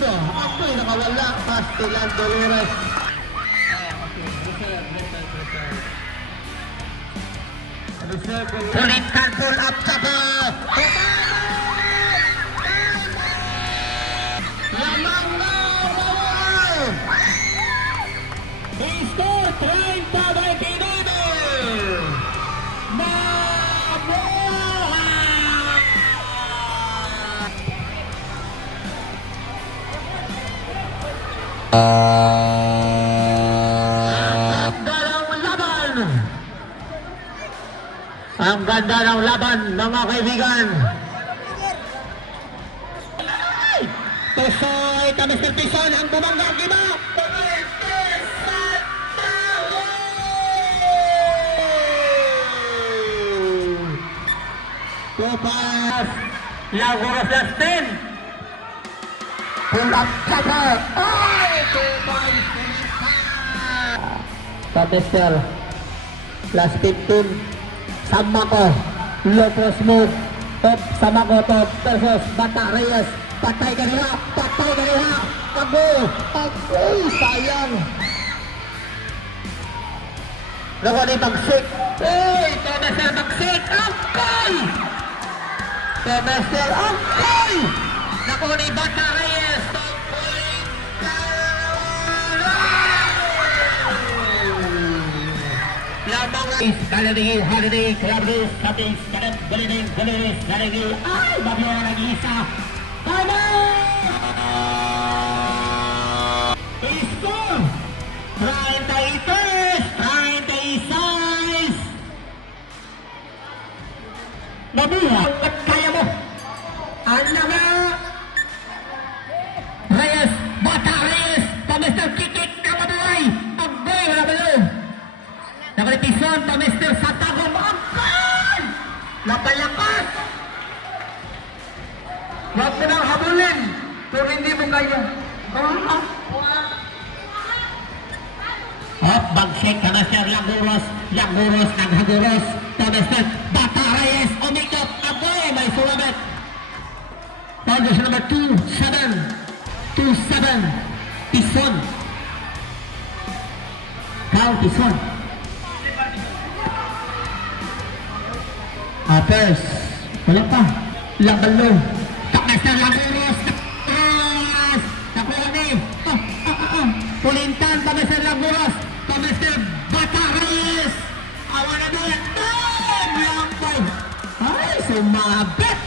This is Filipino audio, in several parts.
Mundo. Ako'y nakawala. Pastilan Dolores. Sulitan pull up saka. Lamangaw bawal. Score 30-29. Ang ganda ng laban, mga kaibigan. Tusoy, Mr. Tison, ang bumanggang iba. Tupas, Laguros last 10. Pull up cover. Ay, Tupas. Mr. Last 15. Samako, Lopos move, top, Samako top, versus Bata Reyes, patay kanila, agoy, sayang. Naku ni Bagsik, uy, Temester Bagsik, agoy! Temester, agoy! Naku ni Bata Reyes, Holiday, Clabres, Kapis, Kanet, Galinis, Nalagay, ay, bagyo na nag-iisa. Tama! Score! 33-36! Nabuha! At kaya mo! Ano na? Reyes, Bata Reyes, Mr. Kikik na mabuhay! Ang boy, wala ba yun? Nakalipison pa Mr. Satagong Angkan! Napalakas! Huwag mo nang habulin kung hindi mo kaya. Bagsik ka Mr. Laguros, naghaguros pa Mr. Bata Reyes, umikot, agoy, may sumabit. Position number 2-7, Tison. Kau Tison. First, wala pa. Labalo. Mr. Laguros. Nakuha ni. Pulintan pa Mr. Laguros. Pa Mr. Bata Reyes. Awa na doon. Lampay. Ay, sumabit.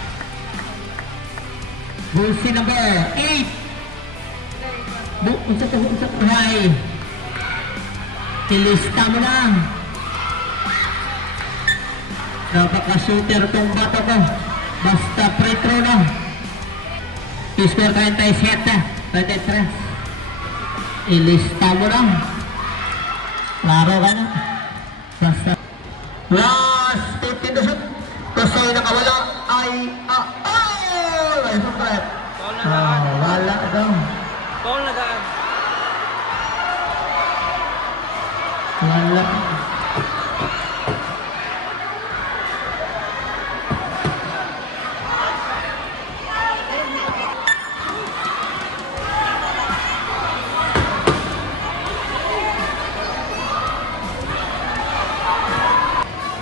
Bulsi number 8. Unsa to. Ay. Ilista mo lang. Napaka-shooter tong bata ko. Basta free throw na. Score 37-23. Ilista mo lang. Klaro ka na. Basta. Last 15 to shoot. Tusoy nakawala ay ay sumprep. Wala daw. Paul nagaan. Wala.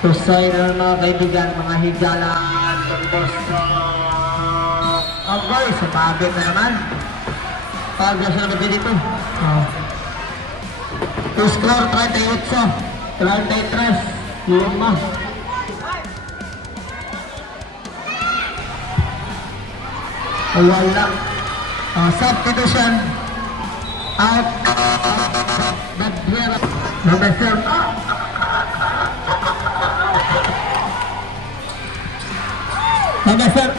Tusoy na mga kaibigan, mga higalan, tungkol sa agoy, sumabit na naman. Pagod sa naman dito. To score 38-33, luma. Wala. Substitution. Out. Badwera. Number 7. Number 7.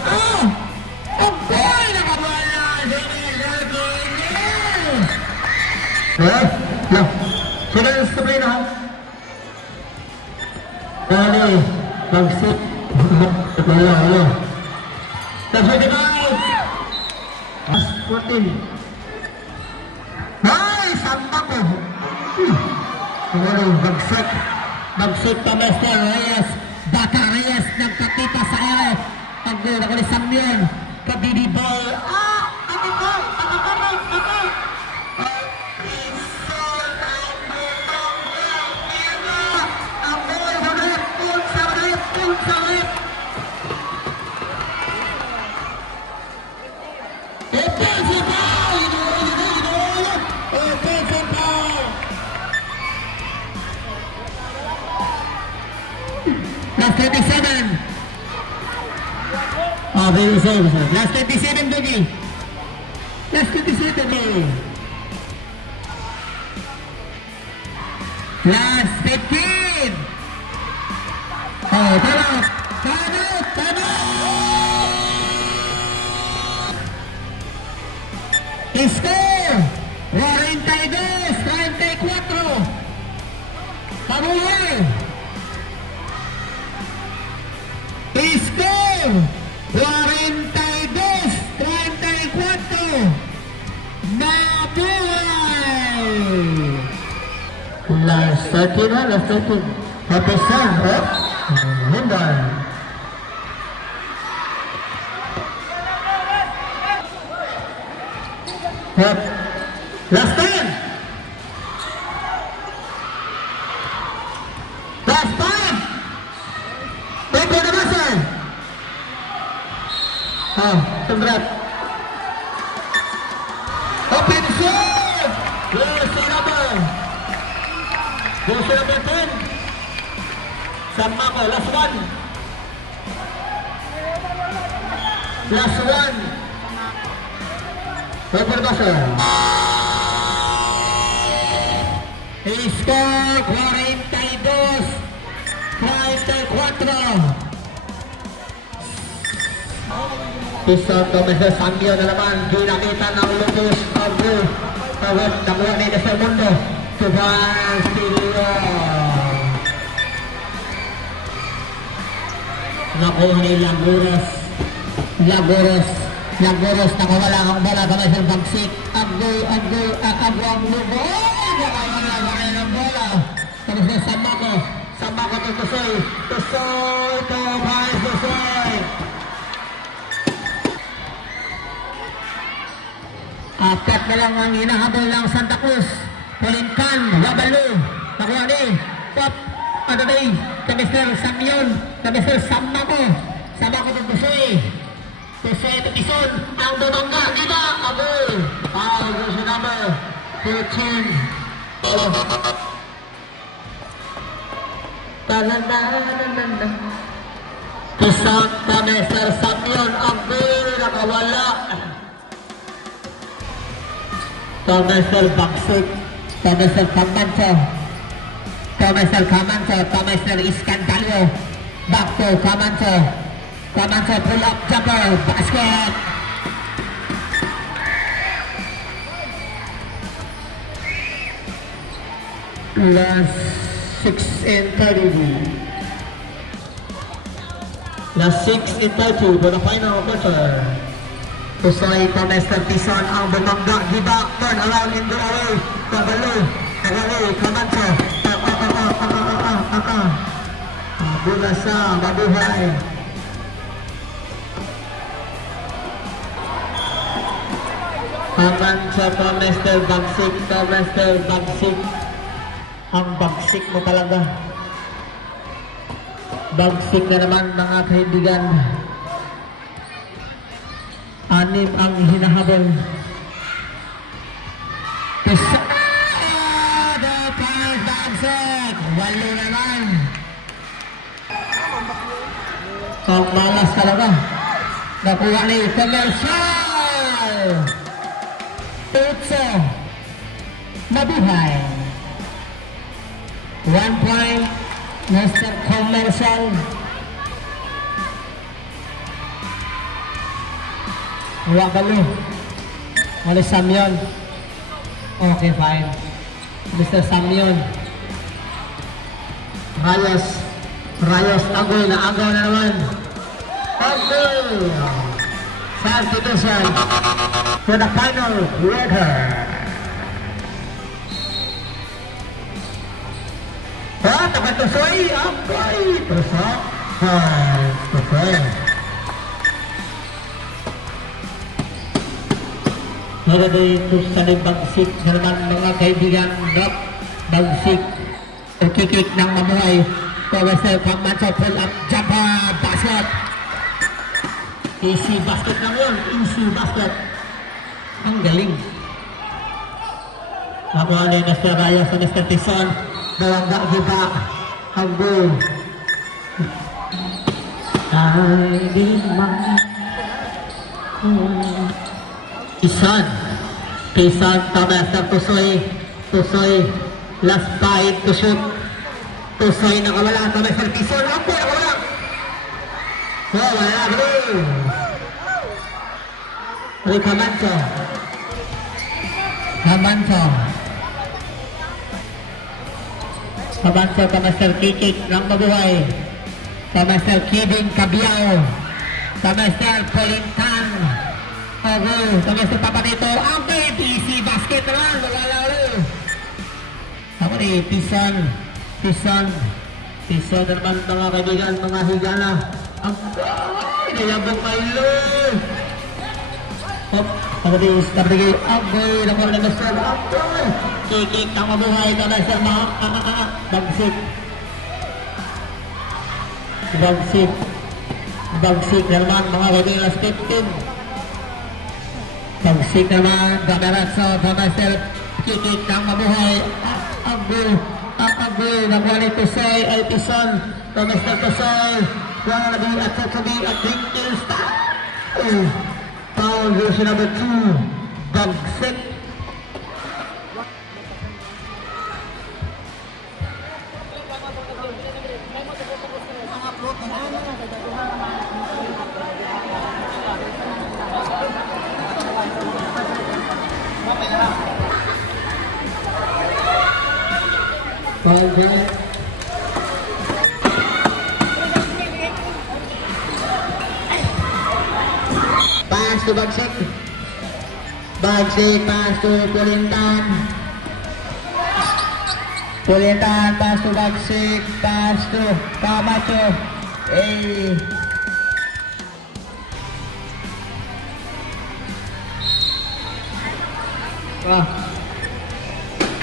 Oh boy! Nakawala! No. Sila yung Sabrina ha? Dali. Mag-sit. Wala. That's 14. Ay! Samba ko! Bagsik pa Mr. Reyes. Bata Reyes nagkakita sa ere. Pag-gol ako ni Samuel. Kabidi ball. Ang ikaw! Last 27. Oh, very sorry, sir. Last 27, Dougie. Last 27, eh. Last 15. Oh, time out. Time out. Time out. Score. 42-34. Pamuhay. Score. 42-34. Mabuhay. Last 13 na, last 13. Hapesan, oh. Handball. Hop. Last 10. Last 5. Tempo na basal. Oh, sembrat. Open shoot. Jersey number 10. Sama ko, last one. Last one. Open basal. Score 42-34. Pisau Tomasa Sambil na naman, ginamitan ng Lucas Abu. Tawag nakuha ni Desemundo. Tuban Silio. Nakuha ni Laguros nakawala ang bola gamay sa bagsik. Abu ang lubo. Nakawala ng bola. Tapos na Sambako to Tusoy. Apat na lang ang hinahabol ng Santa Cruz. Polincan, Wabalu, nakuha ni Pop, ano na kay Mr. Samyon, kay Mr. Sambako to Tusoy Tison, ang Domanga, Iba, Abul, version number 13. Pisang kay Mr. Samyon, Abul, nakawala. Tomester Baksik, Tomester Kamancho, Tomester Iskandalo, back to Kamancho pull up jumper, basket. Last 6 and 30 for the final quarter. Tusoy Tomester Tison ang bumangga, giba, turn around in the away, Kabalo, Kamancho, Bula sa Mabuhay. Kamancho, Tomester Bagsik, ang bagsik mo talaga. Bagsik na naman mga kaibigan. Anim ang hinahabol. The first bagsik. 8 naman. Ang malas talaga. Nakuha ni Commercial. Tutso. Mabuhay. 1 point. Mr. Commercial. Wabalu. Wala Samyon. Okay, fine. Mr. Samyon. Rayos, Agoy na naman. Agoy. Substitution for the final quarter. Tusoy. Agoy. Tusoy. Nalagay ito sa bagsik na naman mga kaibigan. Bagsik. Kikik ng Mabuhay. Tomester Kamancho pull up jumper basket. Easy basket lang yun. Easy basket. Ang galing. Nakuha ni Mr. Rayos sa Mr. Tison. Dalangga giba. Ang goal. Ay, di man. Isan. Isan, Master Tusoy. Tusoy. Last fight to shoot. Tusoy nakawala. Master Tison. Ako nakawala. Oh, wala. Bro. Kamancho. Kamancho. Kamancho, Master Kikik ng mabuhay. Master Kiding Kabiao. Master Polintan. Ogo. Master Papanito. Okay, PC basket naman. Wala. Ako ni Tison. Tison na naman mga kaibigan, mga higala. Ang nayabang kailo. Hop, ako ni Stabigay. Agoy, nakuha na Master. Agoy. Kikik ang mabuhay. Master Bagsik. Bagsik naman mga kaibigan. Step 10. Bagsik naman. Gamaratso. Master Kikik ang mabuhay. Agoy, nakuha ni Tusoy. Ay Tison. Master Tusoy. Wala na din at sasabi at Ringkill Star. Foul version number 2. Bagsik. Bagsik. Pass to Bagsik. Bagsik, pass to Pulintan. Pulintan, pass to Bagsik. Pass to Camacho.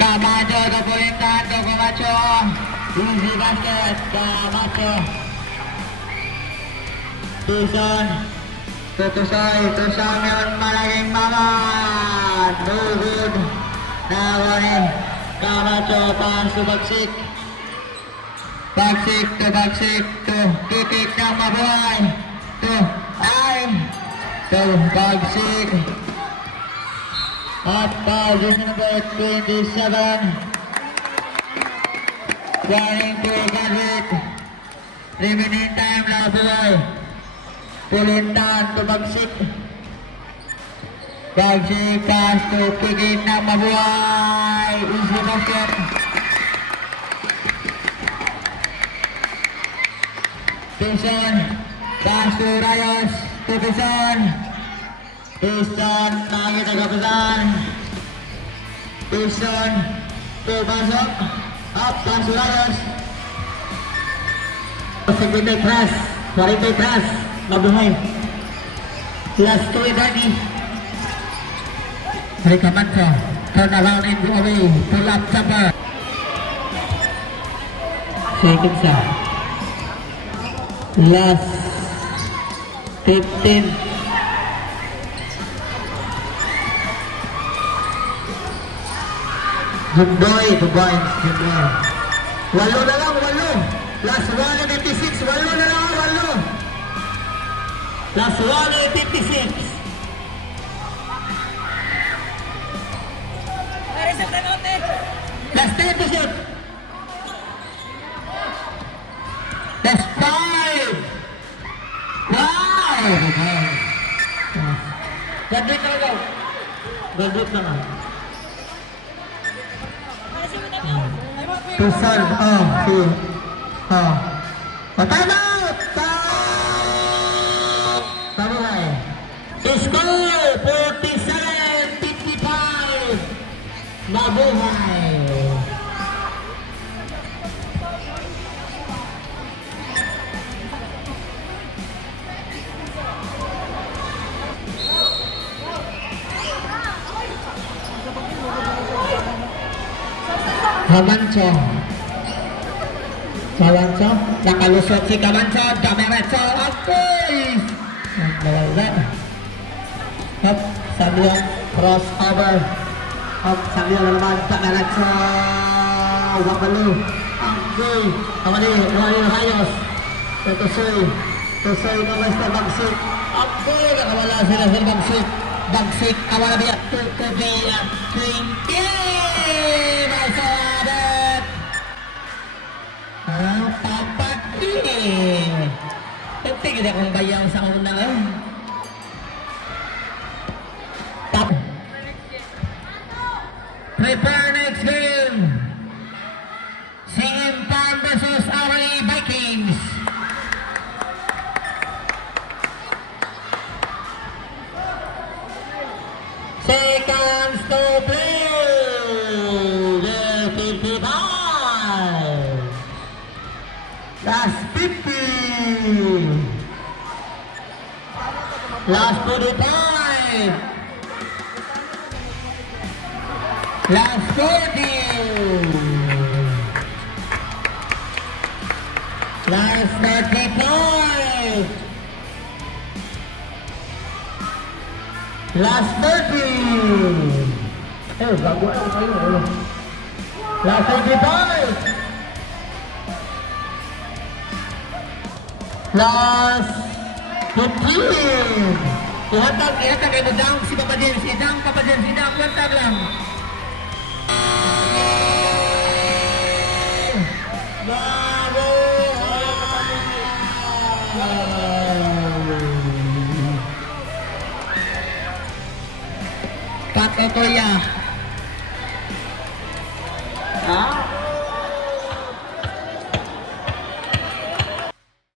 Camacho to Pulintan to Camacho. Easy basket, Camacho. Tuson. Tusoy meron malaking mamad. No good. Nawarin. Camacho, pass to Bagsik. Bagsik to Kikik ng mabuhay. To Bagsik. At foul number 27. Running to Bagsik. Remaining time na buhay. Pulintan to Bagsik. Bagsik pass to Kikik ng mabuhay. Easy basket. Tison. Pass to Rayos. To Tison. Tison. Nangit ang kapasan. Tison. To pasok. Up. Pass to Rayos. 50 press. 40 press. Mabuhay. Last 2 Dani. Kamancho. Turn around and go away. Pull up jumper. Second shot. Last 15. Good boy. Walo na lang. Last 186. Walo na lang. Last 156. Last 10 to shoot. Last 5. Wow! Graduate na lang. Graduate na lang. Tuson. Time out! Samurai. Score 47-55. Mabuhay. Kamancho, nakalusot si Kamancho, Damiretso, okay! Nawala. Hop, Sabian, crossover. Hop, Sabian na naman, Damiretso, Wabalu, okay! Kamali, Rayos. Tusoy naman sa Bagsik. Ako, nakawala sila sa Bagsik. Bagsik, awala biya. Tukobiya, 20. Masabit. Ang papati. Tigil akong bayaw sa una. Tap. Prepare next game. Singing Palm versus RA Vikings. Seconds to play. The 55. Last 50. Last 45. Last 40. Last 35. Last 30. Bago ano kayo. Last 35. Last 15. Ihatag kayo mo down si Papa James. Idang Papa James. Idang wantag lang. Bravo! Kat Otoya.